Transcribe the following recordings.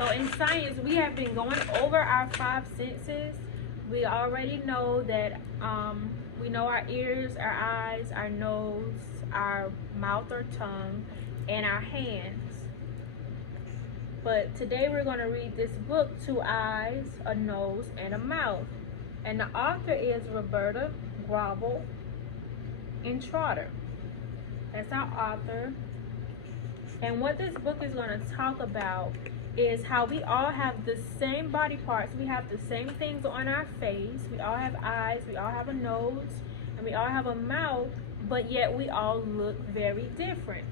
So in science, we have been going over our five senses. We already know that we know our ears, our eyes, our nose, our mouth or tongue, and our hands. But today we're going to read this book, Two Eyes, a Nose, and a Mouth. And the author is Roberta, Grobel, Intrater. That's our author. And what this book is going to talk about is how we all have the same body parts. We have the same things on our face. We all have eyes, we all have a nose, and we all have a mouth, but yet we all look very different.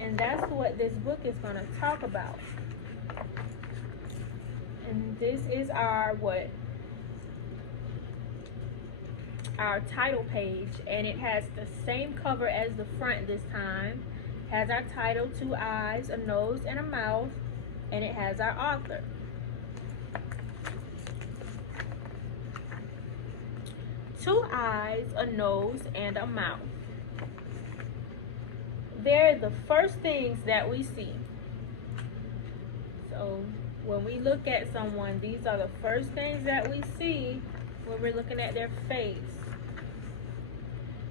And that's what this book is going to talk about. And this is our title page, and it has the same cover as the front this time. It has our title, Two Eyes, a Nose, and a Mouth, and it has our author. Two eyes, a nose, and a mouth. They're the first things that we see. So when we look at someone, these are the first things that we see when we're looking at their face.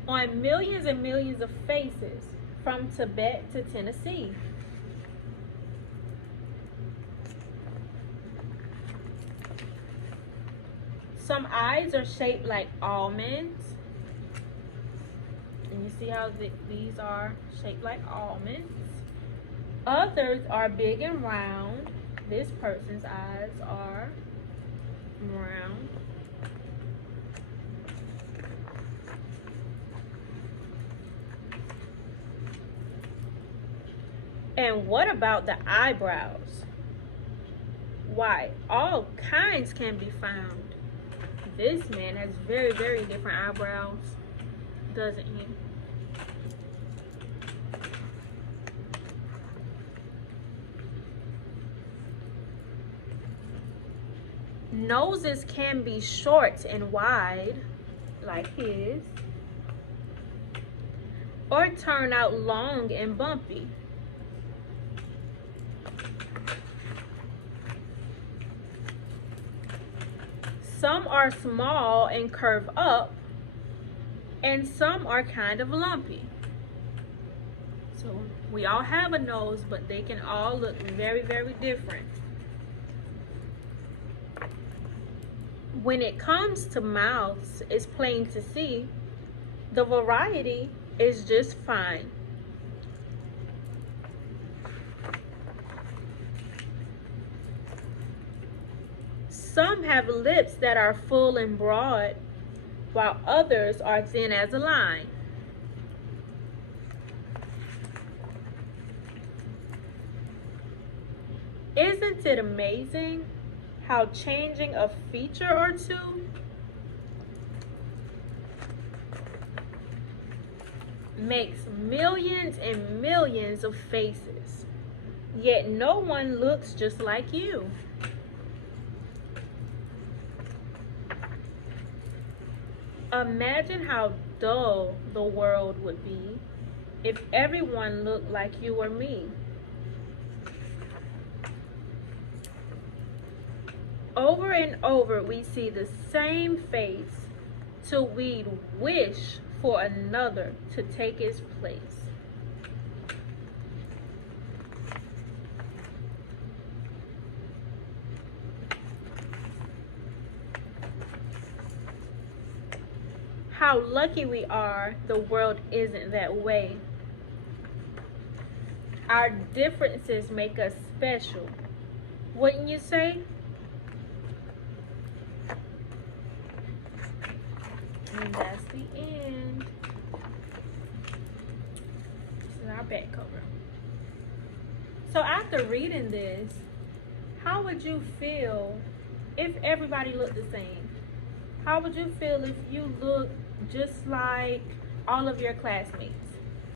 On millions and millions of faces, from Tibet to Tennessee. Some eyes are shaped like almonds. And you see how these are shaped like almonds. Others are big and round. This person's eyes are round. And what about the eyebrows? Why, all kinds can be found. This man has very, very different eyebrows, doesn't he? Noses can be short and wide, like his, or turn out long and bumpy. Some are small and curve up, and some are kind of lumpy. So we all have a nose, but they can all look very, very different. When it comes to mouths, it's plain to see, the variety is just fine. Some have lips that are full and broad, while others are thin as a line. Isn't it amazing how changing a feature or two makes millions and millions of faces, yet no one looks just like you? Imagine how dull the world would be if everyone looked like you or me. Over and over we see the same face till we'd wish for another to take its place. How lucky we are the world isn't that way. Our differences make us special, wouldn't you say? And that's the end. This is our back cover. So after reading this, how would you feel if everybody looked the same? How would you feel if you looked just like all of your classmates?